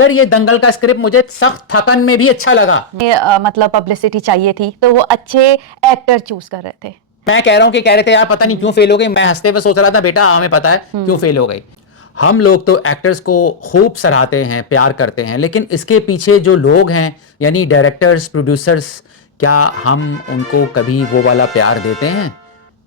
मगर ये दंगल का स्क्रिप्ट मुझे सख्त थकन में भी अच्छा लगा। मतलब पब्लिसिटी चाहिए थी तो वो अच्छे एक्टर चूज कर रहे थे। मैं कह रहा हूं कि कह रहे थे यार पता नहीं क्यों फेल हो गई, मैं हंसते हुए सोच रहा था बेटा हमें पता है क्यों फेल हो गई। हम लोग तो एक्टर्स को खूब सराहते हैं, प्यार करते हैं, लेकिन इसके पीछे जो लोग हैं यानी डायरेक्टर्स, प्रोड्यूसर्स, क्या हम उनको कभी वो वाला प्यार देते हैं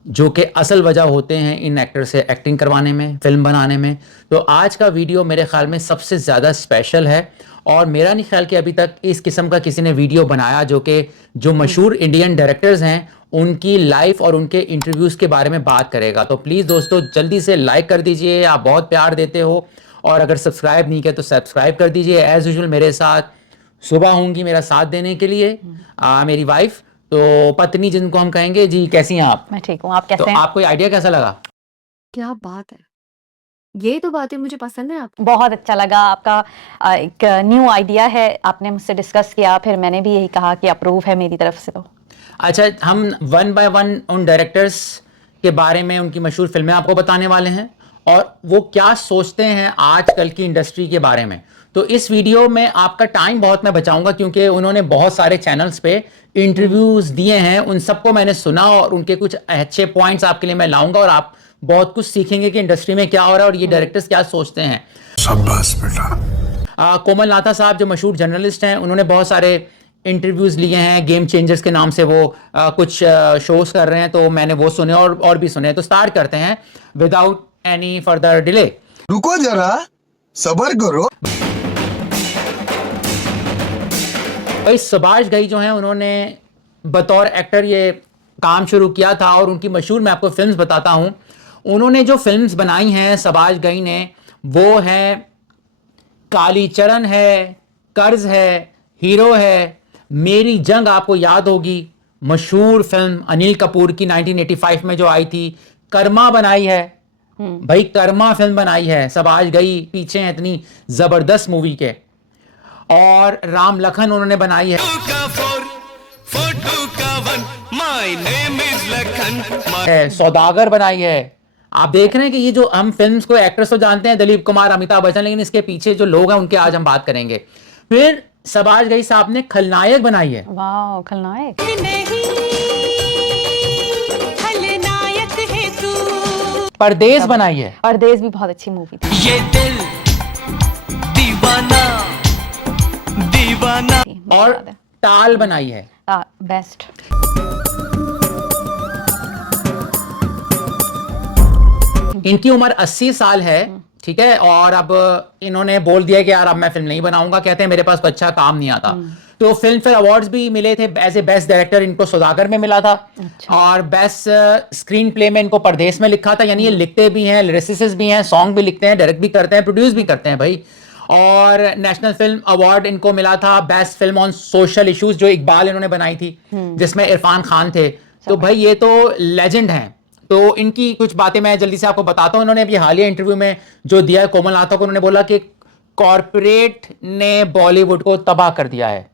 जो कि असल वजह होते हैं इन एक्टर से एक्टिंग करवाने में, फिल्म बनाने में। तो आज का वीडियो मेरे ख्याल में सबसे ज़्यादा स्पेशल है और मेरा नहीं ख्याल कि अभी तक इस किस्म का किसी ने वीडियो बनाया जो मशहूर इंडियन डायरेक्टर्स हैं उनकी लाइफ और उनके इंटरव्यूज़ के बारे में बात करेगा। तो प्लीज़ दोस्तों जल्दी से लाइक कर दीजिए, आप बहुत प्यार देते हो, और अगर सब्सक्राइब नहीं किया तो सब्सक्राइब कर दीजिए। एज़ यूजुअल मेरे साथ सुबह होंगी मेरा साथ देने के लिए मेरी वाइफ, तो पत्नी जिनको हम कहेंगे। जी कैसी हैं आप? मैं ठीक हूँ, आप कैसे तो हैं? आपको ये आइडिया कैसा लगा? क्या बात है, ये तो बातें मुझे पसंद है। आपको बहुत अच्छा लगा, आपका एक न्यू आइडिया है, आपने मुझसे डिस्कस किया, फिर मैंने भी यही कहा कि अप्रूव है मेरी तरफ से। तो अच्छा, हम वन बाय वन उन डायरेक्टर्स के बारे में, उनकी मशहूर फिल्में आपको बताने वाले हैं और वो क्या सोचते हैं आजकल की इंडस्ट्री के बारे में। तो इस वीडियो में आपका टाइम बहुत मैं बचाऊंगा क्योंकि उन्होंने बहुत सारे चैनल्स पे इंटरव्यूज दिए हैं, उन सबको मैंने सुना और उनके कुछ अच्छे पॉइंट्स आपके लिए मैं लाऊंगा और आप बहुत कुछ सीखेंगे कि इंडस्ट्री में क्या हो रहा है और ये डायरेक्टर्स क्या सोचते हैं। शाबाश बेटा। कोमल नाथा साहब जो मशहूर जर्नलिस्ट हैं, उन्होंने बहुत सारे इंटरव्यूज लिए हैं, गेम चेंजर्स के नाम से वो कुछ शोज कर रहे हैं, तो मैंने वो सुने और भी सुने। तो स्टार्ट करते हैं विदाउट एनी फर्दर डिले। रुको जरा, सब्र करो। भाई सुभाष घई जो हैं उन्होंने बतौर एक्टर ये काम शुरू किया था और उनकी मशहूर मैं आपको फिल्म्स बताता हूं। उन्होंने जो फिल्म्स बनाई हैं सुभाष घई ने, वो है कालीचरण है, कर्ज है, हीरो है, मेरी जंग आपको याद होगी, मशहूर फिल्म अनिल कपूर की 1985 में जो आई थी, कर्मा बनाई है भाई, कर्मा फिल्म बनाई है सुभाष घई, पीछे हैं इतनी जबरदस्त मूवी के, और राम लखन उन्होंने बनाई है, सौदागर बनाई है। आप देख रहे हैं कि ये जो हम फिल्म्स को एक्टर्स तो जानते हैं दिलीप कुमार, अमिताभ बच्चन, लेकिन इसके पीछे जो लोग हैं उनके आज हम बात करेंगे। फिर सुभाष घई साहब ने खलनायक बनाई है। वाह, खलनायक है तू। परदेस बनाई है। परदेस भी बहुत अच्छी मूवी थी। ये दिल दीवाना दीवाना। और टाल बनाई है। बेस्ट। इनकी उम्र 80 साल है, ठीक है, और अब इन्होंने बोल दिया कि यार अब मैं फिल्म नहीं बनाऊंगा, कहते हैं मेरे पास तो अच्छा काम नहीं आता। तो फिल्म फेयर अवार्ड्स भी मिले थे, एज ए बेस्ट डायरेक्टर इनको सौदागर में मिला था। अच्छा। और बेस्ट स्क्रीन प्ले में इनको परदेस में लिखा था, यानी ये लिखते भी हैं, लिरिसिस्ट भी हैं, सॉन्ग भी लिखते हैं, डायरेक्ट भी करते हैं, प्रोड्यूस भी करते हैं भाई। और नेशनल फिल्म अवार्ड इनको मिला था best film on social issues, जो इकबाल इन्होंने बनाई थी जिसमें इरफान खान थे। तो भाई ये तो लेजेंड हैं। तो इनकी कुछ बातें मैं जल्दी से आपको बताता हूं। इन्होंने अभी हालिया इंटरव्यू में जो दिया है कोमल नाथा को, उन्होंने बोला कि कॉरपोरेट ने बॉलीवुड को तबाह कर दिया है,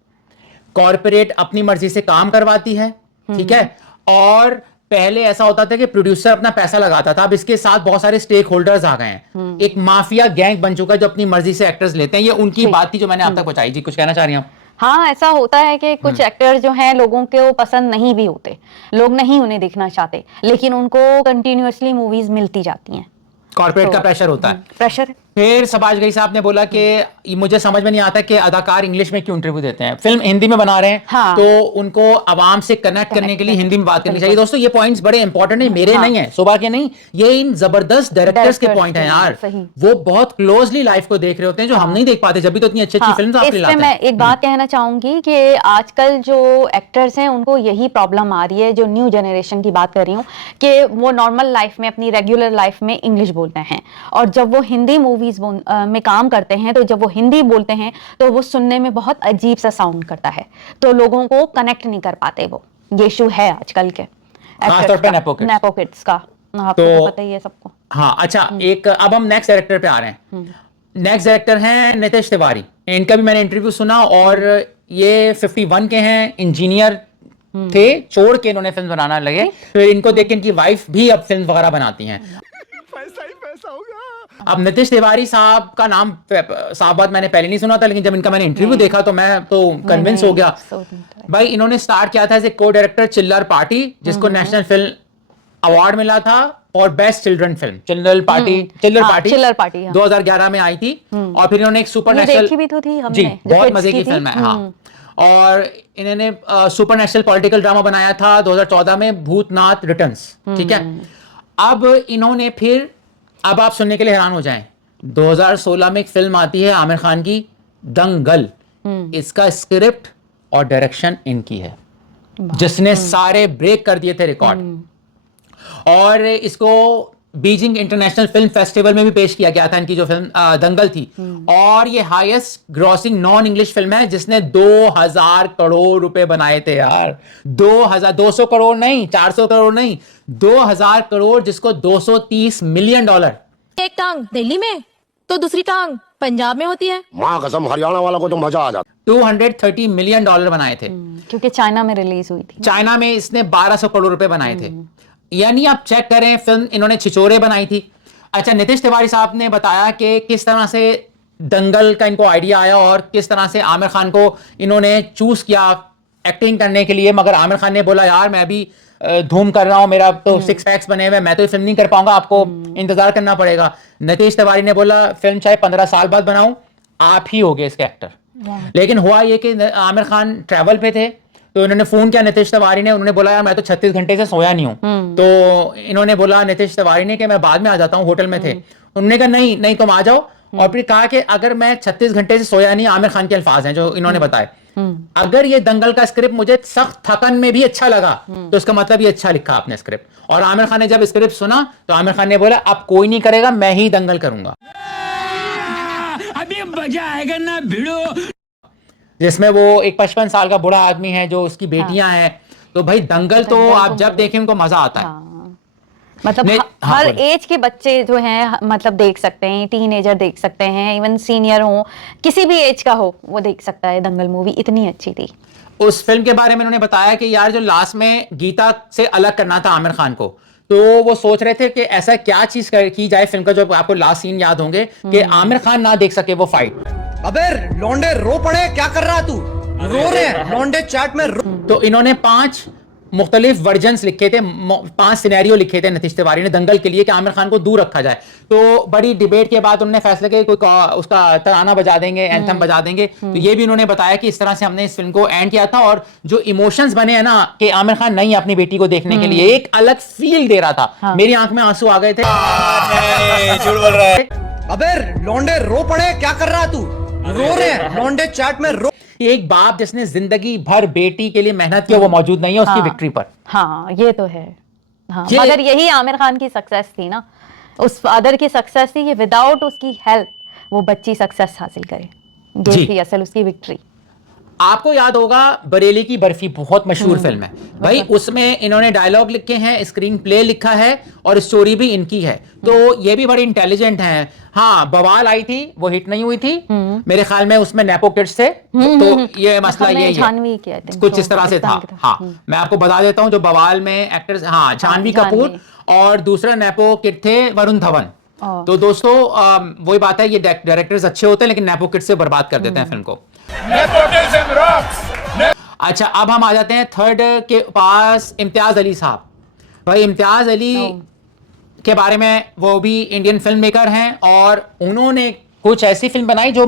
कॉरपोरेट अपनी मर्जी से काम करवाती है, ठीक है, और पहले ऐसा होता था कि प्रोड्यूसर अपना पैसा लगाता था, अब इसके साथ बहुत सारे स्टेक होल्डर्स आ गए हैं, एक माफिया गैंग बन चुका है जो अपनी मर्जी से एक्टर्स लेते हैं। ये उनकी बात थी जो मैंने आप तक पहुंचाई। जी कुछ कहना चाह रही हैं आप? हाँ, ऐसा होता है कि कुछ एक्टर जो हैं लोगों के वो पसंद नहीं भी होते, लोग नहीं उन्हें देखना चाहते, लेकिन उनको कंटिन्यूअसली मूवीज मिलती जाती हैं। कॉर्पोरेट का प्रेशर होता है। प्रेशर। फिर सुभाष घई साहब ने बोला कि मुझे समझ में नहीं आता कि अदाकार इंग्लिश में क्यों इंटरव्यू देते हैं, फिल्म हिंदी में बना रहे हैं। हाँ। तो उनको आवाम से कनेक्ट करने के लिए हिंदी में बात करनी चाहिए। दोस्तों ये पॉइंट्स बड़े इंपॉर्टेंट है, मेरे नहीं है, सुबह के नहीं, ये इन जबरदस्त डायरेक्टर्स के पॉइंट हैं यार। वो बहुत क्लोजली लाइफ को देख रहे होते हैं जो हम नहीं देख पाते, जब भी तो इतनी अच्छी अच्छी फिल्म आपके लाते हैं। मैं एक बात कहना चाहूंगी कि आजकल जो एक्टर्स हैं उनको यही प्रॉब्लम आ रही है, जो न्यू जनरेशन की बात कर रही हूँ, कि वो नॉर्मल लाइफ में, अपनी रेगुलर लाइफ में इंग्लिश बोलते हैं, और जब वो हिंदी मूवीज में काम करते हैं तो जब वो हिंदी बोलते हैं तो वो सुनने में बहुत अजीब सा साउंड करता है, तो लोगों को कनेक्ट नहीं कर पाते। वो ये इशू है आजकल के नेपोकिड्स का, आपको तो पता ही है सबको। हाँ अच्छा, एक अब हम नेक्स्ट डायरेक्टर पे आ रहे हैं। नेक्स्ट डायरेक्टर हैं नितेश तिवारी। इनका भी मैंने इंटरव्यू सुना और ये 51 के हैं, इंजीनियर थे, छोड़ के इन्होंने फिल्म बनाना लगे। फिर इनको देख के इनकी वाइफ भी अब फिल्म वगैरह बनाती हैं। पैसा ही पैसा होगा, अब नीतीश तिवारी साहब का नाम साफ बात मैंने पहले नहीं सुना था, लेकिन जब इनका मैंने इंटरव्यू देखा तो मैं तो कन्विंस हो गया। भाई इन्होंने स्टार्ट किया था एज ए को डायरेक्टर चिल्लर पार्टी, जिसको नेशनल फिल्म अवार्ड मिला था और बेस्ट चिल्ड्रन फिल्म चिल्लर पार्टी। चिल्लर पार्टी 2011 में आई थी। और फिर इन्होंने एक सुपर ये नेशनल देखी भी तो थी हमने, जी जो बहुत kids मजे की थी। फिल्म है। हाँ, और इन्होंने सुपर नेशनल पॉलिटिकल ड्रामा बनाया था 2014 में, भूतनाथ रिटर्न्स। ठीक है, अब इन्होंने फिर, अब आप सुनने के लिए हैरान हो जाएं, 2016 में एक फिल्म आती है आमिर खान की, दंगल। इसका स्क्रिप्ट और डायरेक्शन इनकी है, जिसने सारे ब्रेक कर दिए थे रिकॉर्ड। और इसको बीजिंग इंटरनेशनल फिल्म फेस्टिवल में भी पेश किया गया था, इनकी जो फिल्म दंगल थी। और ये highest grossing non English film है, जिसने 2000 करोड़ रुपए बनाए थे यार। 200 करोड़ नहीं, 400 करोड़ नहीं, 2000 करोड़, जिसको $230 मिलियन। एक टांग दिल्ली में तो दूसरी टांग पंजाब में होती है। माँ कसम हरियाणा वाला को तो मजा आ जाता। $230 मिलियन बनाए थे। क्योंकि चाइना में रिलीज हुई थी। चाइना में इसने 1200 करोड़ रुपए बनाए थे। यानी आप चेक करें, फिल्म इन्होंने छिछोरे बनाई थी। अच्छा, नीतीश तिवारी साहब ने बताया कि किस तरह से दंगल का इनको आइडिया आया और किस तरह से आमिर खान को इन्होंने चूज किया एक्टिंग करने के लिए। मगर आमिर खान ने बोला, यार मैं भी धूम कर रहा हूं, मेरा तो 6 पैक्स बने हुए, मैं तो फिल्म नहीं कर पाऊंगा, आपको इंतजार करना पड़ेगा। नीतीश तिवारी ने बोला, फिल्म चाहे 15 साल बाद बनाऊं, आप ही होगे इसके एक्टर। लेकिन हुआ ये कि आमिर खान ट्रैवल पे थे, तो इन्होंने फोन किया नीतीश तिवारी ने, उन्होंने बोला यार मैं तो 36 घंटे से सोया नहीं हूं। तो इन्होंने बोला नीतीश तिवारी ने कि मैं बाद में आ जाता हूं, होटल में थे। उन्होंने कहा नहीं नहीं, तुम आ जाओ। और फिर कहा कि अगर मैं 36 घंटे से सोया नहीं, आमिर खान के अल्फाज हैं जो इन्होंने बताए, अगर ये दंगल का स्क्रिप्ट मुझे सख्त थकन में भी अच्छा लगा, तो इसका मतलब ये अच्छा लिखा आपने स्क्रिप्ट। और आमिर खान ने जब स्क्रिप्ट सुना तो आमिर खान ने बोला, अब कोई नहीं करेगा, मैं ही दंगल करूंगा। अभी मजा आएगा ना भिड़ो। जिसमें वो एक 55 साल का बूढ़ा आदमी है, जो उसकी बेटियां हैं। तो भाई दंगल तो आप जब देखें उनको मजा आता है। मतलब हाँ, हर बोलिए। एज के बच्चे जो हैं मतलब देख सकते हैं, टीनेजर देख सकते हैं, इवन सीनियर हो, किसी भी एज का हो वो देख सकता है। दंगल मूवी इतनी अच्छी थी। उस फिल्म के बारे में उन्होंने बताया कि यार जो लास्ट में गीता से अलग करना था आमिर खान को, तो वो सोच रहे थे कि ऐसा क्या चीज की जाए फिल्म का, जो आपको लास्ट सीन याद होंगे कि आमिर खान ना देख सके वो फाइट। अबे लौंडे रो पड़े, क्या कर रहा तू? रो रहे हैं लौंडे चैट में तो इन्होंने 5 मुख्तलिफ वर्जन्स लिखे थे, 5 सिनेरियो लिखे थे नीतीश तिवारी ने दंगल के लिए कि आमिर खान को दूर रखा जाए। तो बड़ी डिबेट के बाद उन्होंने फैसला किया कोई उसका तराना बजा देंगे, एंथम बजा देंगे। तो ये भी उन्होंने बताया कि इस तरह से हमने इस फिल्म को एंड किया था। और जो इमोशंस बने हैं ना, कि आमिर खान नहीं अपनी बेटी को देखने के लिए, एक अलग फील दे रहा था। मेरी आंख में आंसू आ गए थे। झूठ बोल रहा है। अबे लौंडे रो पड़े, क्या कर रहा तू? रो रहे हैं लौंडे चैट में रो। एक बाप जिसने जिंदगी भर बेटी के लिए मेहनत की, वो मौजूद नहीं है उसकी विक्ट्री पर। हाँ ये तो है। हाँ, ये- मगर यही आमिर खान की सक्सेस थी ना, उस फादर की सक्सेस थी कि विदाउट उसकी हेल्प वो बच्ची सक्सेस हासिल करे। जी। ये थी असल उसकी विक्ट्री। आपको याद होगा बरेली की बर्फी, बहुत मशहूर फिल्म है भाई। उसमें इन्होंने डायलॉग लिखे हैं, स्क्रीन प्ले लिखा है और स्टोरी भी इनकी है। तो ये भी बड़े इंटेलिजेंट हैं। हाँ, बवाल आई थी, वो हिट नहीं हुई थी मेरे ख्याल में, उसमें नेपो किड्स थे। तो ये मसला हमें यही जानवी है, की I think कुछ so, इस तरह से था। इस तरह का। हाँ, मैं आपको बता देता हूँ जो बवाल में एक्टर्स, हाँ, जानवी कपूर और दूसरा नेपो किड थे वरुण धवन। तो दोस्तों वही बात है, ये डायरेक्टर्स अच्छे होते हैं लेकिन नेपो किड से बर्बाद कर देते हैं फिल्म को। अच्छा, अब हम आ जाते हैं थर्ड के पास, इम्तियाज अली साहब। भाई इम्तियाज अली के बारे में, वो भी इंडियन फिल्म मेकर हैं और उन्होंने कुछ ऐसी फिल्म बनाई जो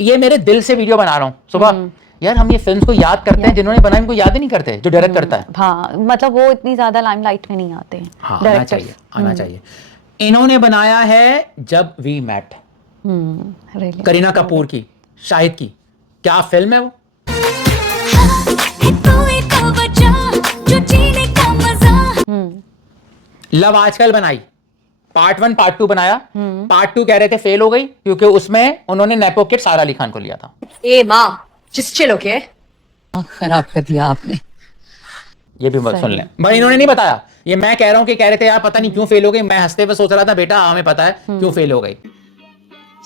ये मेरे दिल से वीडियो बना रहा हूँ सुबह। यार हम ये फिल्म को याद करते हैं, जिन्होंने बनाई उनको याद ही नहीं करते, जो डायरेक्ट करता है। हाँ, मतलब वो इतनी ज्यादा लाइमलाइट में नहीं आते हैं। हाँ, आना चाहिए, आना चाहिए। इन्होंने बनाया है जब we met, really। Kareena Kapoor की, शाहिद की। क्या फिल्म है वो? लव आजकल बनाई, पार्ट 1 पार्ट 2 बनाया। पार्ट 2 कह रहे थे फेल हो गई क्योंकि उसमें उन्होंने नेपो किड सारा अली खान को लिया था। ए माँ जिस चिल ओके। खराब कर दिया आपने। ये भी सुन लें भाई, इन्होंने नहीं बताया। ये मैं कह रहा हूं कि कह रहे थे यार पता नहीं क्यों फेल हो गई। मैं हंसते हुए सोच रहा था बेटा हमें पता है क्यों फेल हो गई।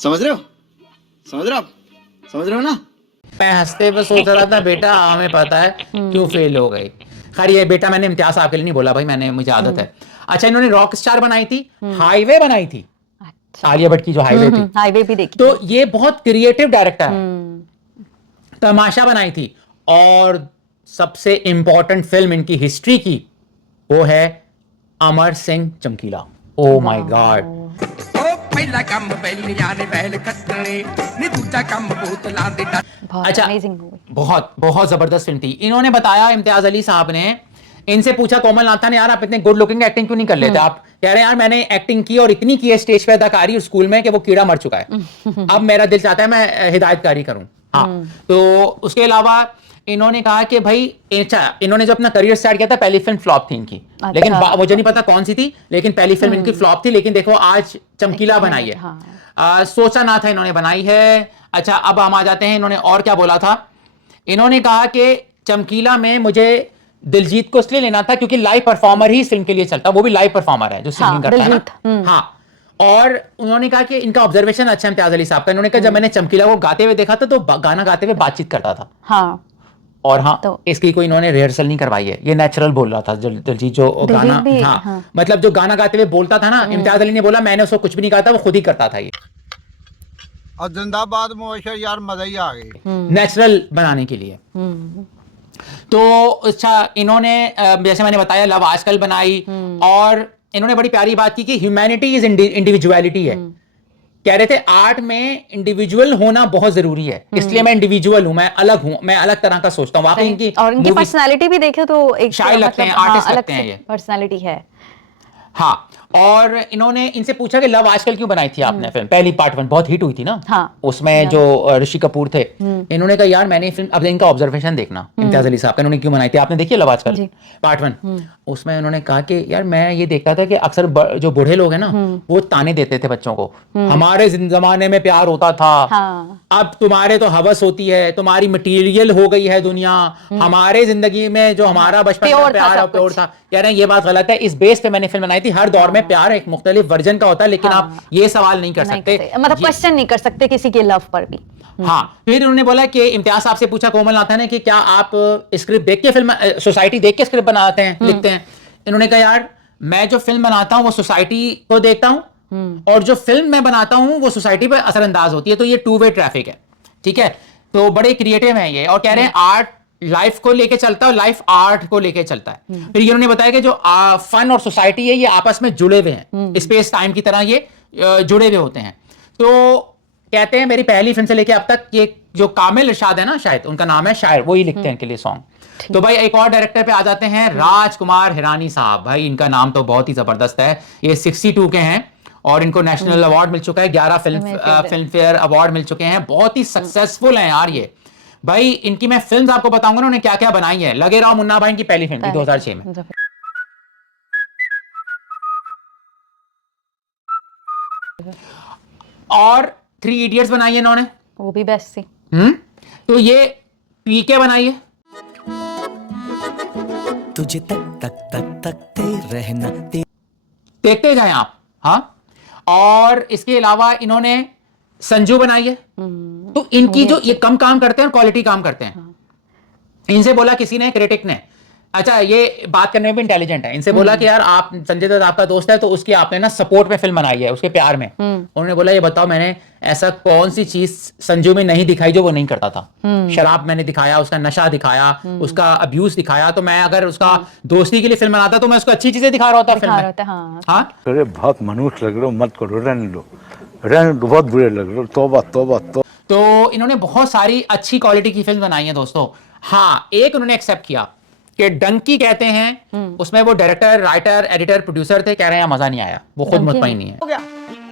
समझ रहे हो? समझ रहे हो आप? समझ रहे हो ना? मैं हंसते हुए सोच रहा था बेटा हमें पता है क्यों फेल हो गई। खैर ये बेटा मैंने इम्तियाज साहब के लिए नहीं बोला भाई, मैंने, मुझे आदत है। अच्छा, इन्होंने रॉक स्टार बनाई थी, हाईवे बनाई थी। आलिया भट्ट की जो हाईवे थी, हाईवे भी देखी। तो ये बहुत क्रिएटिव डायरेक्टर है। तमाशा बनाई थी, और सबसे इंपॉर्टेंट फिल्म इनकी हिस्ट्री की वो है अमर सिंह चमकीला। ओ माय गॉड, ਪਹਿਲਾ ਕੰਮ ਬੈਲੀਆਂ ਨੇ ਬੈਲ ਖੱਟਣੇ ਨੀ ਦੂਜਾ ਕੰਮ ਬੋਤਲਾਂ ਦੇ ਡੱਟ बहुत अच्छा, अमेजिंग मूवी। बहुत बहुत जबरदस्त फिल्म थी। इन्होंने बताया, इम्तियाज अली साहब ने, इनसे पूछा कोमल नाथा ने, यार आप इतने गुड लुकिंग एक्टिंग क्यों नहीं कर लेते? आप कह रहे हैं यार मैंने एक्टिंग की और इतनी की है स्टेज पे अदाकारी और स्कूल में कि वो कीड़ा मर चुका है। अब मेरा दिल चाहता है मैं हिदायतकारी करूं। हाँ, तो उसके अलावा इन्होंने कहा कि भाई, अच्छा, इन्होंने जो अपना करियर स्टार्ट किया था, पहली फिल्म फ्लॉप थी इनकी, लेकिन मुझे नहीं पता कौन सी थी, लेकिन पहली फिल्म इनकी फ्लॉप थी, लेकिन देखो आज चमकीला बनाई है। हाँ। सोचा ना था इन्होंने बनाई है। अच्छा, अब हम आ जाते हैं, इन्होंने और क्या बोला था। इन्होंने कहा कि चमकीला में मुझे दिलजीत को इसलिए लेना था क्योंकि लाइव परफॉर्मर ही इस फिल्म के लिए चलता, वो भी लाइव परफॉर्मर है जो सिंगिंग करता है ना। हाँ, और उन्होंने कहा कि इनका ऑब्जर्वेशन अच्छा है इम्तियाज अली साहब का। इन्होंने कहा जब मैंने चमकीला को गाते हुए देखा था तो गाना गाते हुए बातचीत करता था। हाँ, और हाँ, तो इसकी कोई इन्होंने रिहर्सल नहीं करवाई है, ये नेचुरल बोल रहा था दिलजीत जो गाना। भी, हाँ, हाँ। मतलब जो गाना गाते हुए बोलता था ना, इम्तियाज अली ने बोला मैंने उसको कुछ भी नहीं कहा था, वो खुद ही करता था। ये और जिंदाबाद मुबशर यार मजा ही आ गई नेचुरल बनाने के लिए। तो अच्छा, इन्होंने जैसे मैंने बताया लव आजकल बनाई, और इन्होंने बड़ी प्यारी बात की कि ह्यूमैनिटी इज इंडिविजुअलिटी है। कह रहे थे आर्ट में इंडिविजुअल होना बहुत जरूरी है, इसलिए मैं इंडिविजुअल हूं, मैं अलग हूं, मैं अलग तरह का सोचता हूं। वाकई इनकी और इनकी पर्सनालिटी भी देखे तो एक शायर लगते हैं, आर्टिस्ट लगते हैं ये। पर्सनालिटी है। हाँ, और इन्होंने इनसे पूछा कि लव आजकल क्यों बनाई थी आपने फिल्म? पहली पार्ट 1 बहुत हिट हुई थी ना। हाँ, उसमें जो ऋषि कपूर थे, इन्होंने कहा यार मैंने फिल्म, अब इनका ऑब्जर्वेशन देखना इम्तियाज अली साहब का, इन्होंने क्यों बनाई थी। आपने देखी है लव आजकल पार्ट 1? उसमें उन्होंने कहा कि यार मैं ये देखता था कि अक्सर जो बूढ़े लोग हैं ना, वो ताने देते थे बच्चों को, हमारे जमाने में प्यार होता था, अब तुम्हारे तो हवस होती है, तुम्हारी मटीरियल हो गई है दुनिया, हमारे जिंदगी में जो हमारा बचपन का प्यार और प्योर था। कह रहे हैं ये बात गलत है। इस बेस पे मैंने फिल्म बनाई थी। हर दौर में प्यार एक मुख्तलिफ वर्जन का होता है, लेकिन आप ये सवाल नहीं कर सकते, मतलब क्वेश्चन नहीं कर सकते किसी के लव पर भी। हाँ, फिर उन्होंने बोला कि इम्तियाज साहब से पूछा कोमल नाथा ने कि क्या आप स्क्रिप्ट देख के फिल्म, सोसाइटी देख के स्क्रिप्ट बनाते हैं, लिखते हैं? इन्होंने कहा यार मैं जो फिल्म बनाता हूं वो सोसाइटी को देखता हूं, और जो फिल्म मैं बनाता हूं वो सोसाइटी पे असरअंदाज होती है, तो ये टू वे ट्रैफिक है। ठीक है, तो बड़े क्रिएटिव हैं ये, और कह रहे हैं आर्ट लाइफ को लेके चलता है और लाइफ आर्ट को लेके चलता है। फिर ये उन्होंने बताया कि जो फन और सोसाइटी है ये आपस में जुड़े हुए हैं, स्पेस टाइम की तरह ये जुड़े हुए होते हैं। तो कहते हैं मेरी पहली फिल्म से लेके अब तक ये जो कामिल इरशाद है ना, शायद उनका नाम है, शायर, वो ही लिखते हैं इनके लिए सॉन्ग। तो भाई एक और डायरेक्टर पे आ जाते हैं, राजकुमार हिरानी साहब। भाई इनका नाम तो बहुत ही जबरदस्त है। ये 62 के हैं और इनको नेशनल अवार्ड मिल चुका है, 11 फिल्म फेयर अवार्ड मिल चुके हैं, बहुत ही सक्सेसफुल हैं यार ये। भाई इनकी मैं फिल्म आपको बताऊंगा ना उन्होंने क्या क्या बनाई है। लगे रहो मुन्ना भाई, इनकी पहली फिल्म थी 2006 में। और 3 इडियट्स बनाई है इन्होंने, वो भी बेस्ट थी। तो ये पीके बनाई है। तुझे तक तक तक तकते रहना देखते जाएं आप। हाँ, और इसके अलावा इन्होंने संजू बनाई है। तो इनकी जो ये कम काम करते हैं और क्वालिटी काम करते हैं। इनसे बोला किसी ने, क्रिटिक ने, अच्छा ये बात करने में भी इंटेलिजेंट है, इनसे बोला कि यार आप संजय दत्त आपका दोस्त है तो उसकी आपने ना सपोर्ट में फिल्म बनाई है, उसके प्यार में। उन्होंने बोला ये बताओ मैंने ऐसा कौन सी चीज संजू में नहीं दिखाई जो वो नहीं करता था। शराब मैंने दिखाया, उसका नशा दिखाया, उसका अब्यूज दिखाया। तो मैं अगर उसका दोस्ती के लिए फिल्म बनाता तो मैं उसको अच्छी चीजें दिखा रहा होता फिल्म में। हाँ, अरे बहुत मनुष्य लग रहे हो, मत करो, रहने दो, बहुत बुरे लग रहे हो, तौबा तौबा। तो इन्होंने बहुत सारी अच्छी क्वालिटी की फिल्म बनाई है दोस्तों। हाँ, एक उन्होंने एक्सेप्ट किया कि डंकी कहते हैं, उसमें वो डायरेक्टर, राइटर, एडिटर, प्रोड्यूसर थे, कह रहे हैं मजा नहीं आया, वो खुद मुतमईन नहीं है। हो गया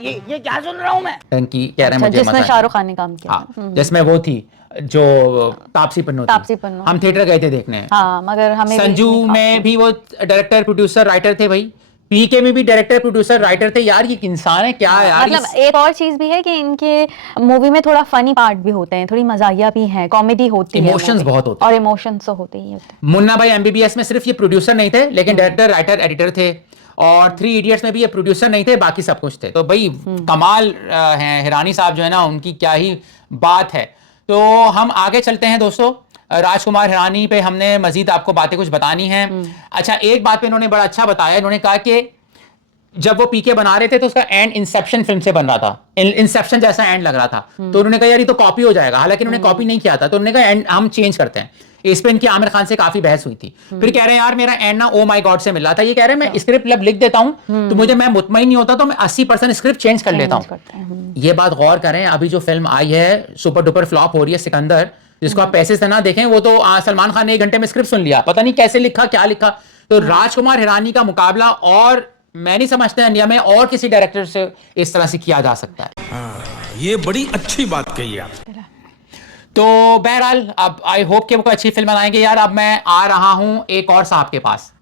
ये क्या सुन रहा हूं मैं? डंकी कह रहे हैं मुझे जिसमें शाहरुख खान ने काम किया। हाँ, जिसमें वो थी जो तापसी पन्नू थी। हम थिएटर गए थे देखने। हाँ, मगर हमें संजू में भी वो डायरेक्टर, प्रोड्यूसर, राइटर थे भाई। पीके में भी डायरेक्टर, प्रोड्यूसर, राइटर थे। यार ये इंसान है क्या यार। मतलब एक और चीज भी है कि इनके मूवी में थोड़ा फनी पार्ट भी होते हैं, थोड़ी मजाकिया भी है, कॉमेडी होती है, इमोशंस बहुत होते हैं, और इमोशंस तो होते ही होते हैं। मुन्ना भाई एमबीबीएस में सिर्फ ये प्रोड्यूसर नहीं थे, लेकिन डायरेक्टर, राइटर, एडिटर थे। और 3 इडियट्स में भी ये प्रोड्यूसर नहीं थे, बाकी सब कुछ थे। तो भाई कमाल हैं हिरानी साहब जो है ना, उनकी क्या ही बात है। तो हम आगे चलते हैं दोस्तों। राजकुमार हिरानी पे हमने मजीद आपको बातें कुछ बतानी हैं। अच्छा, एक बात पे इन्होंने बड़ा अच्छा बताया, इन्होंने कहा कि जब वो पीके बना रहे थे तो उसका एंड इंसेप्शन फिल्म से बन रहा था, इंसेप्शन जैसा एंड लग रहा था। तो उन्होंने कहा यार ये तो कॉपी हो जाएगा, हालांकि उन्होंने कॉपी नहीं किया था। तो उन्होंने कहा एंड हम चेंज करते हैं। इस पे इनकी आमिर खान से काफी बहस हुई थी। फिर कह रहे हैं यार मेरा एंड ना ओ माय गॉड से मिल रहा था। ये कह रहे हैं मैं स्क्रिप्ट जब लिख देता हूं तो मुझे मैं मुतमईन नहीं होता, तो मैं 80% स्क्रिप्ट चेंज कर लेता हूं। ये बात गौर करें, अभी जो फिल्म आई है सुपर डुपर फ्लॉप हो रही है सिकंदर, जिसको आप पैसे से ना देखें, वो तो सलमान खान ने 1 घंटे में स्क्रिप्ट सुन लिया, पता नहीं कैसे लिखा क्या लिखा। तो राजकुमार हिरानी का मुकाबला और मैं नहीं समझता इंडिया में और किसी डायरेक्टर से इस तरह से किया जा सकता है। ये बड़ी अच्छी बात कही आप। तो बहरहाल अब आई होप कि वो कोई अच्छी फिल्म बनाएंगे यार। अब मैं आ रहा हूं एक और साहब के पास,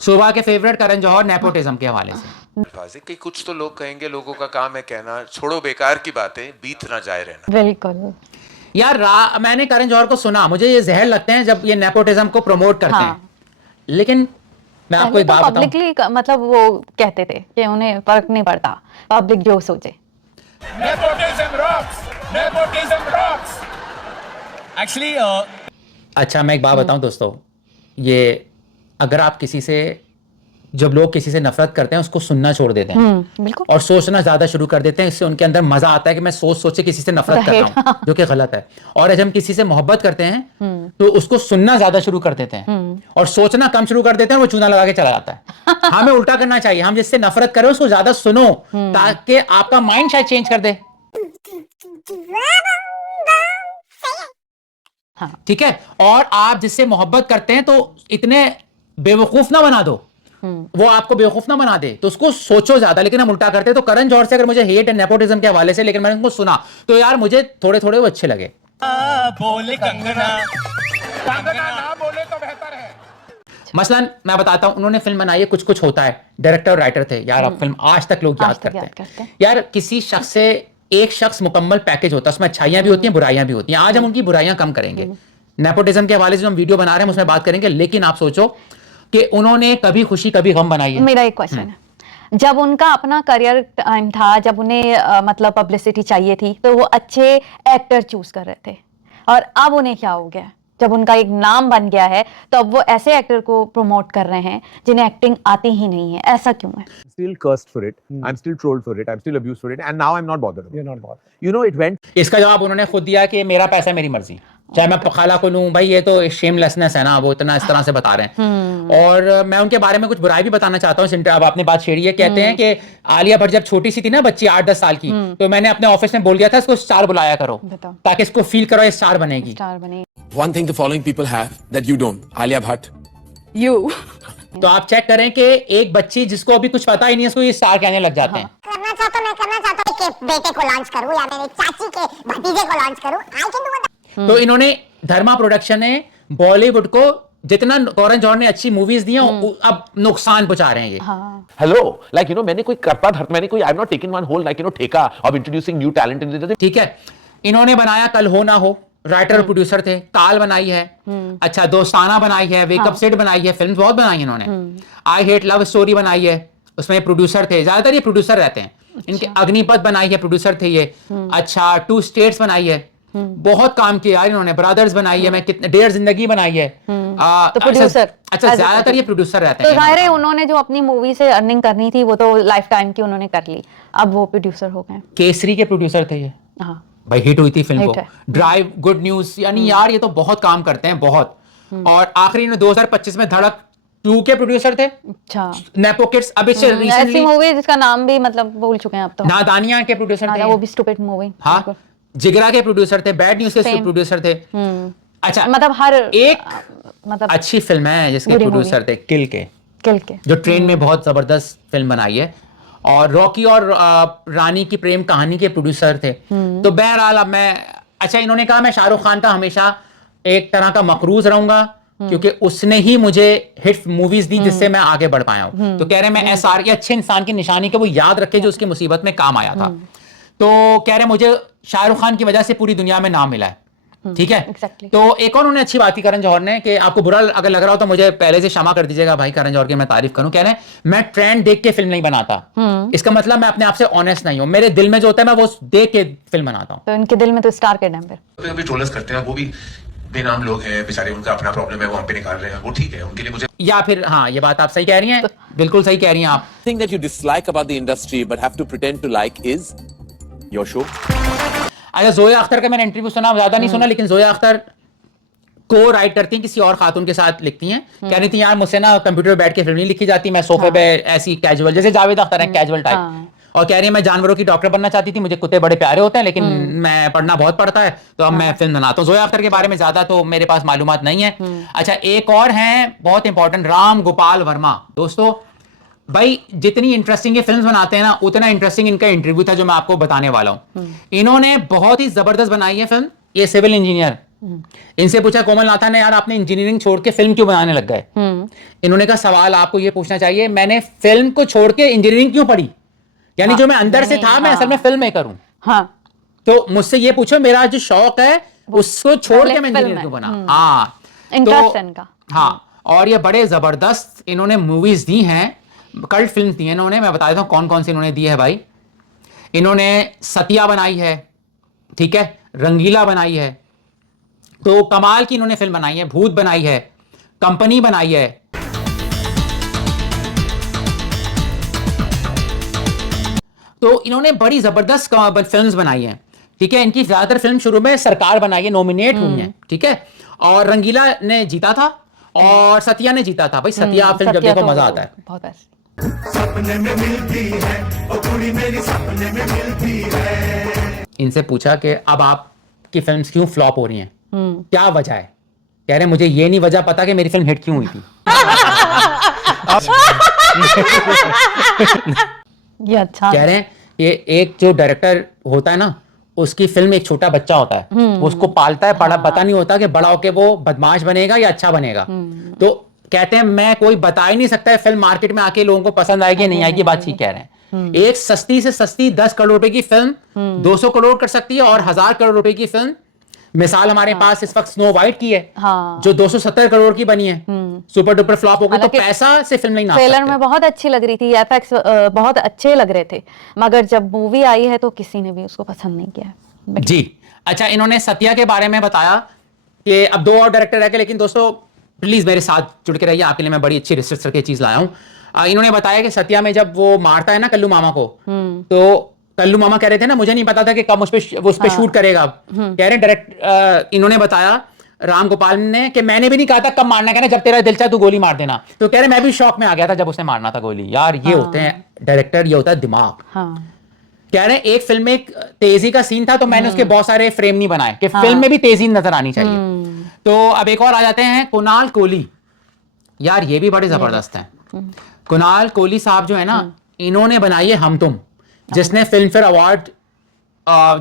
सुबह के फेवरेट करण जौहर, नेपोटिज्म के हवाले से। कि कुछ तो लोग कहेंगे, लोगों का काम है कहना, छोड़ो बेकार की बातें, बीत ना जाए रहना। बिल्कुल यार मैंने करण जौहर को सुना, मुझे ये जहर लगते हैं जब ये नेपोटिज्म को प्रमोट करते हैं। लेकिन मैं आपको एक बात बताऊं, पब्लिकली मतलब वो कहते थे कि उन्हें फर्क नहीं पड़ता, पब्लिक जो सोचे। एक्चुअली अच्छा मैं एक बात बताऊं दोस्तों, ये अगर आप किसी से, जब लोग किसी से नफरत करते हैं उसको सुनना छोड़ देते हैं बिल्कुल, और सोचना ज्यादा शुरू कर देते हैं, इससे उनके अंदर मजा आता है कि मैं सोच सोच के किसी से नफरत कर रहा हूं, जो कि गलत है। और जब हम किसी से मोहब्बत करते हैं तो उसको सुनना ज्यादा शुरू कर देते हैं और सोचना कम शुरू कर देते हैं, वो चूना लगा के चला जाता है। हमें उल्टा करना चाहिए, हम जिससे नफरत करें उसको ज्यादा सुनो ताकि आपका माइंड शायद चेंज कर दे। ठीक है, और आप जिससे मोहब्बत करते हैं तो इतने बेवकूफ ना बना दो, वो आपको बेवकूफ ना बना दे, तो उसको सोचो ज्यादा। लेकिन हम उल्टा करते हैं। तो करण जौहर से अगर मुझे हेट है नेपोटिज्म के हवाले से, लेकिन मैंने उनको सुना तो यार मुझे थोड़े थोड़े वो अच्छे लगे। बोले कंगना, कंगना ना बोले तो बेहतर है। मसलन मैं बताता हूं, उन्होंने फिल्म बनाई है कुछ कुछ होता है, डायरेक्टर और राइटर थे यार। अब फिल्म आज तक लोग याद करते हैं यार। किसी शख्स से एक शख्स मुकम्मल पैकेज होता है, उसमें अच्छाइयां भी होती हैं, बुराइयां भी होती हैं। आज हम उनकी बुराइयां कम करेंगे, नेपोटिज्म के हवाले से जो हम वीडियो बना रहे हैं उसमें बात करेंगे। लेकिन आप सोचो कि उन्होंने कभी खुशी कभी गम बनाई है। मेरा एक क्वेश्चन है, जब उनका अपना करियर टाइम था, जब उन्हें मतलब पब्लिसिटी चाहिए थी, तो वो अच्छे एक्टर चूज कर रहे थे, और अब उन्हें क्या हो गया, जब उनका एक नाम बन गया है तो अब वो ऐसे एक्टर को प्रमोट कर रहे हैं जिन्हें एक्टिंग आती ही नहीं है। ऐसा क्यों है? Still cursed for it. I'm still trolled for it. I'm still abused for it. And now I'm not bothered. You're not bothered. You know, it went. इसका जवाब उन्होंने खुद दिया कि मेरा पैसा मेरी मर्जी, चाहे मैं पखाला को लूं। भाई ये तो शेमलेसनेस है ना, वो इतना इस तरह से बता रहे हैं। और मैं उनके बारे में कुछ बुराई भी बताना चाहता हूँ। अब आपने बात छेड़ी है, कहते हैं कि आलिया भट्ट जब छोटी सी थी ना, बच्ची 8-10 साल की, तो मैंने अपने ऑफिस में बोल दिया था इसको स्टार बुलाया करो, ताकि इसको फील करो ये स्टार बनेगी। One thing the following people have that you don't. Alia Bhatt. You. तो आप चेक करें कि एक बच्ची जिसको अभी कुछ पता ही नहीं है, उसको ये स्टार कहने लग जाते हैं। करना चाहता हूं कि बेटे को लॉन्च करूं या मेरे चाची के भतीजे को लॉन्च करूं। I can do that. तो इन्होंने धर्मा प्रोडक्शन ने बॉलीवुड को जितना करण जौहर ने अच्छी मूवीज दी हैं, अब नुकसान पहुंचा रहे हैं ये। Hello, like you know, मैंने कोई करता धर्म, मैंने कोई I'm not taking one whole like you know ठेका of introducing new talent into the. ठीक है, इन्होंने बनाया कल हो ना हो, राइटर और प्रोड्यूसर थे। ताल बनाई है, अच्छा दोस्ताना बनाई है, वेकअप सेट बनाई है, फिल्म बहुत बनाई है इन्होंने। आई हेट लव स्टोरी बनाई है, उसमें प्रोड्यूसर थे, ज्यादातर ये प्रोड्यूसर रहते हैं। इनके अग्निपथ बनाई है, प्रोड्यूसर थे ये। अच्छा 2 स्टेट्स बनाई है, बहुत काम किया यार इन्होंने। ब्रदर्स बनाई है, मैं कितने डेढ़ जिंदगी बनाई है। तो प्रोड्यूसर, अच्छा ज्यादातर ये प्रोड्यूसर रहते हैं। तो जाहिर है उन्होंने जो अपनी मूवी से अर्निंग करनी थी वो तो लाइफ टाइम की उन्होंने कर ली, अब वो प्रोड्यूसर हो गए। केसरी के प्रोड्यूसर थे ये। हाँ भाई हिट हुई थी फिल्म को। ड्राइव, गुड न्यूज, यानी यार ये तो बहुत काम करते हैं बहुत। और आखिरी में 2025 में धड़क 2 के प्रोड्यूसर थे। अच्छा, नेपो किड्स। अब इससे ऐसी रिसेंटली मूवी जिसका नाम भी मतलब भूल चुके हैं अब तो। नादानिया के प्रोड्यूसर थे, वो भी स्टूपिड मूवी। हाँ, जिगरा के प्रोड्यूसर थे, बैड न्यूज के प्रोड्यूसर थे। अच्छा मतलब हर एक मतलब अच्छी फिल्म है जिसके प्रोड्यूसर थे किल के, जो ट्रेन में बहुत जबरदस्त फिल्म बनाई है। और रॉकी और रानी की प्रेम कहानी के प्रोड्यूसर थे। तो बहरहाल अब मैं, अच्छा इन्होंने कहा मैं शाहरुख खान का हमेशा एक तरह का मकरूज रहूंगा, क्योंकि उसने ही मुझे हिट मूवीज दी जिससे मैं आगे बढ़ पाया हूं। तो कह रहे मैं SR के अच्छे इंसान की निशानी के वो याद रखे जो उसकी मुसीबत में काम आया था। तो कह रहे मुझे शाहरुख खान की वजह से पूरी दुनिया में नाम मिला है। ठीक है, तो एक और उन्होंने अच्छी बात की करण जौहर ने, कि आपको बुरा अगर लग रहा हो तो मुझे पहले से क्षमा कर दीजिएगा भाई करण जौहर की मैं तारीफ करूं। कह रहे हैं मैं ट्रेंड देख के फिल्म नहीं बनाता, इसका मतलब मैं अपने आप से ऑनेस्ट नहीं हूं, मेरे दिल में जो होता है मैं वो देख के फिल्म बनाता हूं। तो इनके दिल में तो स्टार के नाम पे अभी ट्रोलर्स करते हैं, वो भी बेनाम लोग हैं बेचारे, उनका अपना प्रॉब्लम है, वो हम पे निकाल रहे हैं, वो ठीक है उनके लिए। मुझे या फिर हाँ, ये बात आप सही कह रही हैं, बिल्कुल सही कह रही हैं आप। Thing that you dislike about the industry but have to pretend to like is your show. अच्छा, जोया अख्तर का मैंने इंटरव्यू सुना, ज्यादा नहीं सुना, लेकिन जोया अख्तर को राइट करती हैं, किसी और खातून के साथ लिखती हैं, कह रही थी यार मुझसे ना कंप्यूटर पे बैठ के फिल्म नहीं लिखी जाती, मैं सोफे पे ऐसी कैजुअल, जैसे जावेद अख्तर है कैजुअल टाइप, और कह रही है मैं जानवरों की डॉक्टर बनना चाहती थी, मुझे कुत्ते बड़े प्यारे होते हैं, लेकिन मैं पढ़ना बहुत पड़ता है, तो अब मैं फिल्म बनाता हूँ। जोया अख्तर के बारे में ज्यादा तो मेरे पास मालूमात नहीं है। अच्छा, एक और हैं बहुत इंपॉर्टेंट, राम गोपाल वर्मा। दोस्तों भाई, जितनी इंटरेस्टिंग ये फिल्म्स बनाते हैं ना, उतना इंटरेस्टिंग इनका इंटरव्यू था जो मैं आपको बताने वाला हूँ। इन्होंने बहुत ही जबरदस्त बनाई है फिल्म। ये सिविल इंजीनियर, इनसे पूछा कोमल नाथन ने, यार आपने इंजीनियरिंग छोड़ के फिल्म क्यों बनाने लग गए? इन्होंने कहा सवाल आपको ये पूछना चाहिए, मैंने फिल्म को छोड़ के इंजीनियरिंग क्यों पढ़ी? यानी जो मैं अंदर से था, मैं असल में फिल्म मेकर हूं। हाँ, तो मुझसे ये पूछो, मेरा जो शौक है उसको छोड़ के मैं इंजीनियर क्यों बना? हाँ, इंटरेस्ट इनका। हाँ, और ये बड़े जबरदस्त इन्होंने मूवीज दी हैं, कल्ट फिल्म दी हैं इन्होंने। मैं बता देता हूं कौन कौन सी इन्होंने दी है भाई। इन्होंने सतिया बनाई है, ठीक है, रंगीला बनाई है, तो कमाल की इन्होंने फिल्म बनाई है, भूत बनाई है, कंपनी बनाई है। तो इन्होंने बड़ी जबरदस्त फिल्म्स बनाई हैं, ठीक है। इनकी ज्यादातर फिल्म शुरू में सरकार बनाई है, नॉमिनेट हुई है, ठीक है। और रंगीला ने जीता था और सतिया ने जीता था। भाई सतिया फिल्म जब देखो मजा आता है, बहुत बेस्ट। सपने में मिलती है ओ कुड़ी मेरी, सपने में मिलती है। इनसे पूछा कि अब आपकी फिल्म्स क्यों फ्लॉप हो रही हैं, क्या वजह है? कह रहे मुझे ये नहीं वजह पता कि मेरी फिल्म हिट क्यों हुई थी। ये अच्छा कह रहे हैं ये एक जो डायरेक्टर होता है ना, उसकी फिल्म एक छोटा बच्चा होता है, वो उसको पालता है, पता नहीं होता कि बड़ा होके वो बदमाश बनेगा या अच्छा बनेगा। तो कहते हैं मैं कोई बता ही नहीं सकता है फिल्म मार्केट में आके लोगों को पसंद आएगी नहीं आएगी, बात ठीक कह रहे हैं। एक सस्ती से सस्ती 10 करोड़ रुपए की फिल्म 200 करोड़ कर सकती है, और 1000 करोड़ रुपए की फिल्म, मिसाल हमारे पास इस वक्त स्नो वाइट की है, जो 270 करोड़ की बनी है, सुपर डुपर फ्लॉप हो गई। तो पैसा से फिल्म नहीं ना सकते। ट्रेलर में बहुत अच्छी लग रही थी, एफएक्स बहुत अच्छे लग रहे थे, मगर जब मूवी आई है तो किसी ने भी उसको पसंद नहीं किया जी। अच्छा, इन्होंने सत्या के बारे में बताया कि अब 2 और डायरेक्टर रह गए, लेकिन दोस्तों प्लीज मेरे साथ जुड़ के रहिए, आपके लिए मैं बड़ी अच्छी रिसर्च करके चीज लाया हूं। इन्होंने बताया कि सत्या में जब वो मारता है ना कल्लू मामा को, तो कल्लू मामा कह रहे थे ना मुझे नहीं पता था कि कब उस पे शूट करेगा। कह रहे डायरेक्ट इन्होंने बताया राम गोपाल ने कि मैंने भी नहीं कहा था कब मारना, कहना जब तेरा दिल चाहे तू गोली मार देना। तो कह रहे मैं भी शौक में आ गया था जब उसने मारना था गोली। यार ये होते हैं डायरेक्टर, ये होता है दिमाग। कह रहे एक फिल्म में एक तेजी का सीन था, तो मैंने उसके बहुत सारे फ्रेम नहीं बनाए कि फिल्म में भी तेजी नजर आनी चाहिए। तो अब एक और आ जाते हैं कुणाल कोहली। यार ये भी बड़े जबरदस्त हैं। कुणाल कोहली साहब जो है ना, इन्होंने बनाई है हम तुम, जिसने फिल्म फेयर अवार्ड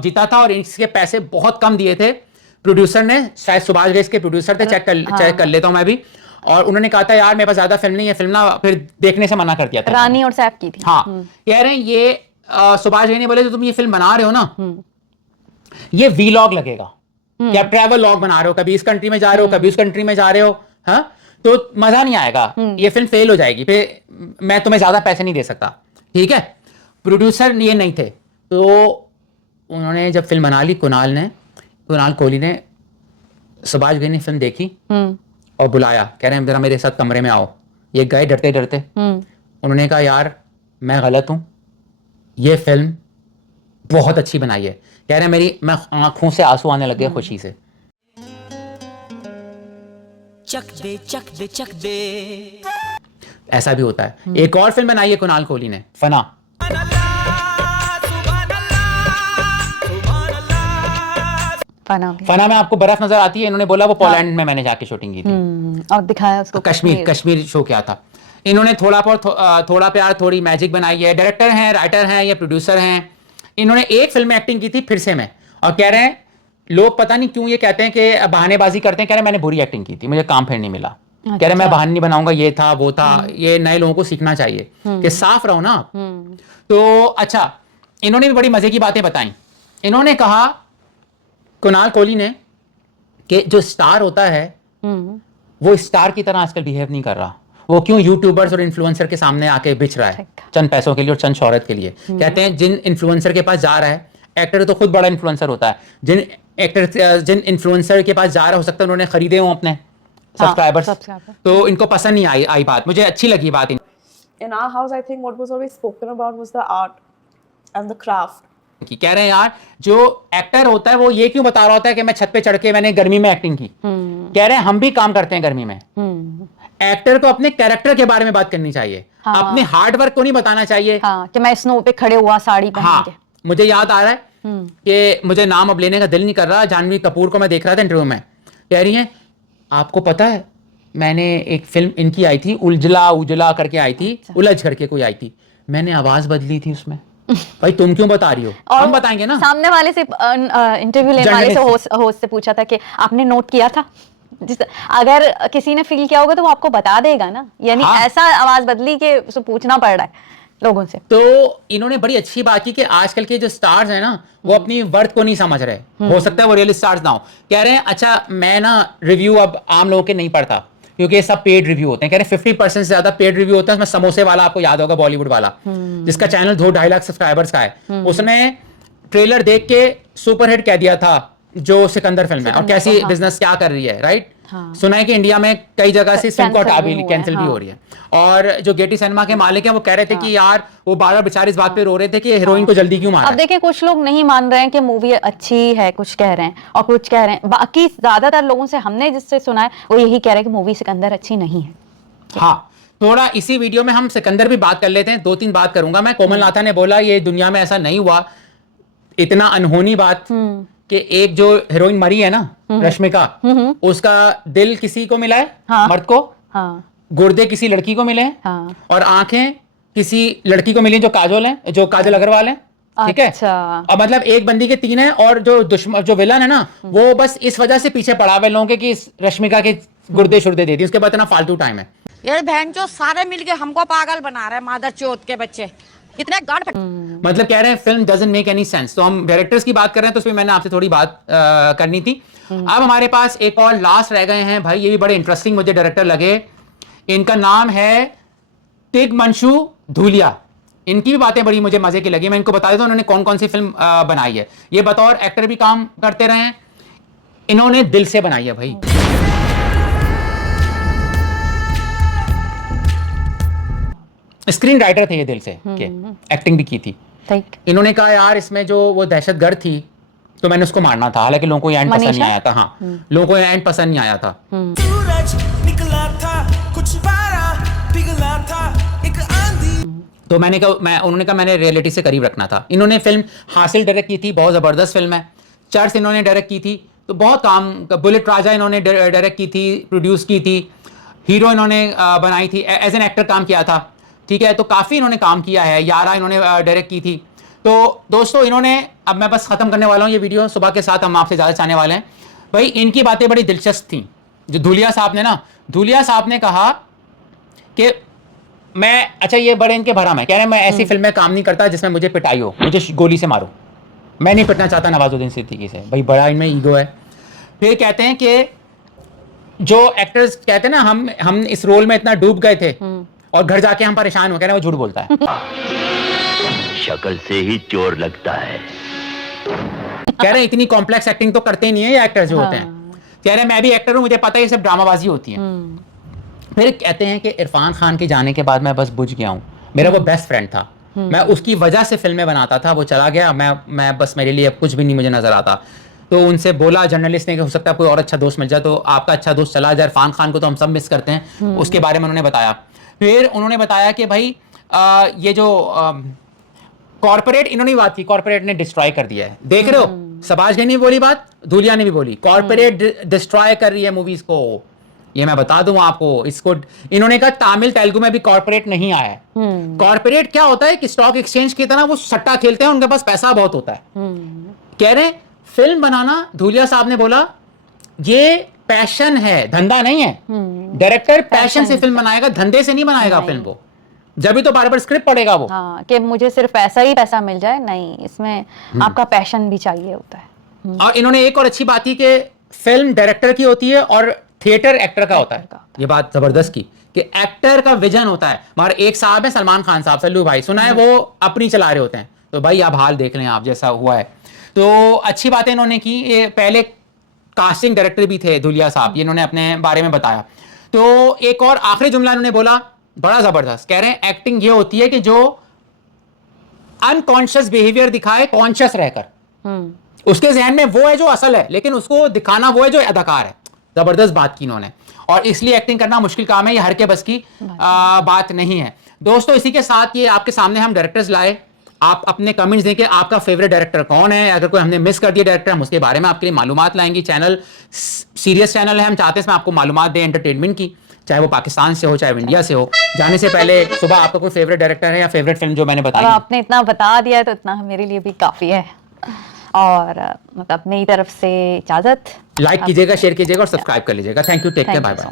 जीता था, और इसके पैसे बहुत कम दिए थे। प्रोड्यूसर ने, शायद सुभाष घई के प्रोड्यूसर थे, चेक कर लेता हूं मैं भी, और उन्होंने कहा था यार मेरे पास ज्यादा फिल्म नहीं है, फिल्म ना फिर देखने से मना कर दिया था। रानी और सैफ की थी। हाँ, कह रहे हैं ये सुभाष घई ने बोले तो तुम ये फिल्म बना रहे हो ना, ये वीलॉग लगेगा, या ट्रैवल लॉग बना रहे हो, कभी इस कंट्री में जा रहे हो, कभी उस कंट्री में जा रहे हो, हाँ, तो मजा नहीं आएगा, ये फिल्म फेल हो जाएगी, फिर मैं तुम्हें ज्यादा पैसे नहीं दे सकता, ठीक है। प्रोड्यूसर ये नहीं थे, तो उन्होंने जब फिल्म बना ली, कुणाल कोहली ने, सुभाष घई ने फिल्म देखी और बुलाया, कह रहे हैं जरा मेरे साथ कमरे में आओ। ये गए डरते डरते, उन्होंने कहा यार मैं गलत हूं, ये फिल्म बहुत अच्छी बनाई है। कह रहे हैं मैं आंखों से आंसू आने लगे खुशी से। चक दे चक दे चक दे। ऐसा भी होता है। एक और फिल्म बनाई है कुणाल कोहली ने, फना। फना में आपको बर्फ नजर आती है, इन्होंने बोला वो पोलैंड में मैंने जाके शूटिंग की थी, और दिखाया उसको कश्मीर शो किया था। इन्होंने थोड़ा प्यार थोड़ी मैजिक बनाई है। डायरेक्टर हैं, राइटर हैं, ये प्रोड्यूसर हैं। इन्होंने एक फिल्म में एक्टिंग की थी फिर से में, और कह रहे हैं लोग पता नहीं क्यों ये कहते हैं कि बहानेबाजी करते हैं, कह रहे मैंने बुरी एक्टिंग की थी, मुझे काम फिर नहीं मिला। कह रहे मैं बहाने नहीं बनाऊंगा, ये था वो था। ये नए लोगों को सीखना चाहिए कि साफ रहो ना आप। तो अच्छा, इन्होंने भी बड़ी मजे की बातें बताई। इन्होंने कहा कुणाल कोहली ने कि जो स्टार होता है वो स्टार की तरह आजकल बिहेव नहीं कर रहा। वो क्यों यूट्यूबर्स और इन्फ्लुएंसर के सामने आके बिछ रहा है चंद पैसों के लिए और चंद शोहरत के लिए। कहते हैं जिन इन्फ्लुएंसर के पास जा रहा है, एक्टर तो खुद बड़ा इन्फ्लुएंसर होता है, जिन इन्फ्लुएंसर के पास जा रहा हो सकता है उन्होंने खरीदे हो अपने सब्सक्राइबर्स, तो इनको पसंद नहीं आई बात, मुझे अच्छी लगी बात। In our house, I think what was always spoken about was the art and the craft. कि कह रहे हैं यार जो एक्टर होता है वो ये क्यों बता रहा होता है कि मैं छत पे चढ़ के मैंने गर्मी में एक्टिंग की, कह रहे हैं हम भी काम करते हैं गर्मी में। एक्टर को अपने कैरेक्टर के बारे में बात करनी चाहिए, अपने हार्ड वर्क को नहीं बताना चाहिए कि मैं स्नो पे खड़े हुआ साड़ी पहन के। मुझे याद आ रहा है कि मुझे नाम अब लेने का दिल नहीं कर रहा, जानवी कपूर को मैं देख रहा था इंटरव्यू में, कह रही है आपको पता है मैंने एक फिल्म इनकी आई थी उजला करके आई थी, उलझ करके कोई आई थी, मैंने आवाज बदली थी उसमें। भाई तुम क्यों बता रही हो, हम बताएंगे ना। सामने वाले से इंटरव्यू लेने वाले से होस्ट से पूछा था कि आपने नोट किया था, अगर किसी ने फील किया होगा तो वो आपको बता देगा ना, यानी ऐसा आवाज बदली कि उसको पूछना पड़ रहा है लोगों से। तो इन्होंने बड़ी अच्छी बात की कि आजकल के जो स्टार्स हैं ना वो अपनी वर्थ को नहीं समझ रहे, हो सकता है वो रियल स्टार्स ना हो। कह रहे हैं अच्छा मैं ना रिव्यू अब आम लोगों के नहीं पढ़ता क्योंकि ये सब पेड रिव्यू होते हैं, कह रहे हैं 50% से ज्यादा पेड रिव्यू होता है। उसमें समोसे वाला आपको याद होगा, बॉलीवुड वाला जिसका चैनल 2-2.5 लाख सब्सक्राइबर्स का है, उसने ट्रेलर देख के सुपरहिट कह दिया था जो सिकंदर फिल्म है और कैसी बिजनेस क्या कर रही है, राइट। सुना है कि इंडिया में कई जगह से फिल्म को हटा भी कैंसिल भी हो रही है। और जो गेटी सिनेमा के मालिक हैं वो कह रहे थे कि यार वो बार-बार बेचारे इस बात पे रो रहे थे कि हीरोइन को जल्दी क्यों मारा। अब देखिए कुछ लोग नहीं मान रहे हैं कि मूवी अच्छी है, कुछ कह रहे हैं और कुछ कह रहे हैं, बाकी ज्यादातर लोगों से हमने जिससे सुना है वो यही कह रहे हैं कि मूवी सिकंदर अच्छी नहीं है। हाँ, थोड़ा इसी वीडियो में हम सिकंदर भी बात कर लेते हैं, 2-3 बात करूंगा मैं। कोमल नाथा ने बोला ये दुनिया में ऐसा नहीं हुआ, इतना अनहोनी बात कि एक जो हीरोइन मरी है ना रश्मिका, उसका दिल किसी को मिला है, मर्द को, गुर्दे किसी लड़की को मिले हैं और आंखें किसी लड़की को मिली जो काजल अग्रवाल है, ठीक है। और मतलब एक बंदी के 3 है और जो दुश्मन जो विलन है ना वो बस इस वजह से पीछे पड़ा हुए लोगों के कि रश्मिका के गुर्दे शुर्दे दे दी, उसके बाद इतना फालतू टाइम है। ये बहन जो सारे मिलके हमको पागल बना रहे हैं, मादर चौथ के बच्चे इतने गांड। मतलब कह रहे हैं film doesn't make any sense. तो हम डायरेक्टर्स की बात कर रहे हैं तो उसमें मैंने आपसे थोड़ी बात करनी थी। अब हमारे पास एक और लास्ट रह गए हैं भाई, ये भी बड़े इंटरेस्टिंग मुझे डायरेक्टर लगे। इनका नाम है तिग्मांशु धूलिया। इनकी भी बातें बड़ी मुझे मजे की लगी, मैं इनको बता देता हूं उन्होंने कौन कौन सी फिल्म बनाई है। ये बतौर एक्टर भी काम करते रहे हैं, इन्होंने दिल से बनाई है भाई। स्क्रीन राइटर थे ये दिल से के, एक्टिंग भी की थी। इन्होंने कहा यार इसमें जो वो दहशतगर्द थी तो मैंने उसको मारना था, हालांकि लोगों को एंड पसंद नहीं आया था। हाँ, लोगों को एंड पसंद नहीं आया था। तो उन्होंने कहा मैंने रियलिटी से करीब रखना था। इन्होंने फिल्म हासिल डायरेक्ट की थी, बहुत जबरदस्त फिल्म है। चर्च इन्होंने डायरेक्ट की थी, तो बहुत काम। बुलेट राजा इन्होंने डायरेक्ट की थी, प्रोड्यूस की थी। हीरो इन्होंने बनाई थी, एज एन एक्टर काम किया था, ठीक है। तो काफ़ी इन्होंने काम किया है। यारा इन्होंने डायरेक्ट की थी। तो दोस्तों इन्होंने, अब मैं बस ख़त्म करने वाला हूँ ये वीडियो, सुबह के साथ हम आपसे ज़्यादा चाहने वाले हैं भाई। इनकी बातें बड़ी दिलचस्प थी जो धूलिया साहब ने कहा कि मैं, अच्छा ये बड़े इनके भरम है, कह रहे हैं मैं ऐसी फिल्म में काम नहीं करता जिसमें मुझे पिटाई हो, मुझे गोली से मारो, मैं नहीं पिटना चाहता नवाजुद्दीन सिद्दीकी से। भाई बड़ा इनमें ईगो है। फिर कहते हैं कि जो एक्टर्स कहते हैं ना हम इस रोल में इतना डूब गए थे और घर जाके हम परेशान हो, कह रहे हैं वो झूठ बोलता है। शक्ल से ही चोर लगता है। कह रहे हैं इतनी कॉम्प्लेक्स एक्टिंग तो करते नहीं है ये एक्टर्स जो होते हैं। कह रहे हैं मैं भी एक्टर हूं, मुझे पता है ये सब ड्रामाबाजी होती है। फिर कहते हैं कि इरफान खान के जाने के बाद मैं बस बुझ गया हूँ, मेरा वो बेस्ट फ्रेंड था, मैं उसकी वजह से फिल्में बनाता था, वो चला गया, मैं बस मेरे लिए अब कुछ भी नहीं मुझे नजर आता। तो उनसे बोला जर्नलिस्ट ने कि हो सकता है कोई और अच्छा दोस्त मिल जाए, तो आपका अच्छा दोस्त चला जाए। इरफान खान को तो हम सब मिस करते हैं, उसके बारे में उन्होंने बताया। फिर उन्होंने बताया कि भाई ये जो कॉर्पोरेट, इन्होंने बात की, कॉर्पोरेट ने डिस्ट्रॉय कर दिया है। देख रहे हो, सबाज ने भी बोली बात, धूलिया ने भी बोली, कॉर्पोरेट डिस्ट्रॉय कर रही है मूवीज को। ये मैं बता दूं आपको, इसको इन्होंने कहा तमिल तेलुगु में भी कॉर्पोरेट नहीं आया है। कॉर्पोरेट क्या होता है कि स्टॉक एक्सचेंज की तरह वो सट्टा खेलते हैं, उनके पास पैसा बहुत होता है। कह रहे फिल्म बनाना, धूलिया साहब ने बोला ये पैशन है, धंधा नहीं है। डायरेक्टर पैशन से फिल्म बनाएगा, धंधे से नहीं बनाएगा फिल्म को, जब भी तो बार-बार स्क्रिप्ट पढ़ेगा वो। हाँ, कि मुझे सिर्फ पैसा ही पैसा मिल जाए, नहीं, इसमें आपका पैशन भी चाहिए होता है। और इन्होंने एक और अच्छी बात की कि फिल्म डायरेक्टर की होती है और थिएटर एक्टर का होता है। ये बात जबरदस्त की कि एक्टर का विजन होता है। मगर एक साहब है सलमान खान साहब, सल्लू भाई, सुना है वो अपनी चला रहे होते हैं। तो भाई आप हाल देख लें आप, जैसा हुआ है। तो अच्छी बातें इन्होंने की। ये पहले कास्टिंग डायरेक्टर भी थे धुलिया साहब, ये इन्होंने अपने बारे में बताया। तो एक और आखिरी जुमला इन्होंने बोला, बड़ा जबरदस्त, कह रहे हैं एक्टिंग ये होती है कि जो अनकॉन्शियस बिहेवियर दिखाए कॉन्शियस रहकर। उसके जहन में वो है जो असल है, लेकिन उसको दिखाना वो है जो अदाकार है। जबरदस्त बात की इन्होंने, और इसलिए एक्टिंग करना मुश्किल काम है, ये हर के बस की बात नहीं है। दोस्तों इसी के साथ ये आपके सामने हम डायरेक्टर्स लाए। आप अपने कमेंट्स दें कि आपका फेवरेट डायरेक्टर कौन है। अगर कोई हमने मिस कर दिया डायरेक्टर, हम उसके बारे में आपके लिए मालूमात लाएंगे। चैनल सीरियस चैनल है, हम चाहते हैं इसमें आपको मालूमात दें एंटरटेनमेंट की, चाहे वो पाकिस्तान से हो चाहे वो इंडिया से हो। जाने से पहले सुबह आपका कोई फेवरेट डायरेक्टर है या फेवरेट फिल्म जो मैंने बताई? आपने इतना बता दिया है तो इतना मेरे लिए भी काफी है। और मतलब मेरी तरफ से इजाजत। लाइक कीजिएगा, शेयर कीजिएगा और सब्सक्राइब कर लीजिएगा। Thank you, take care, bye bye.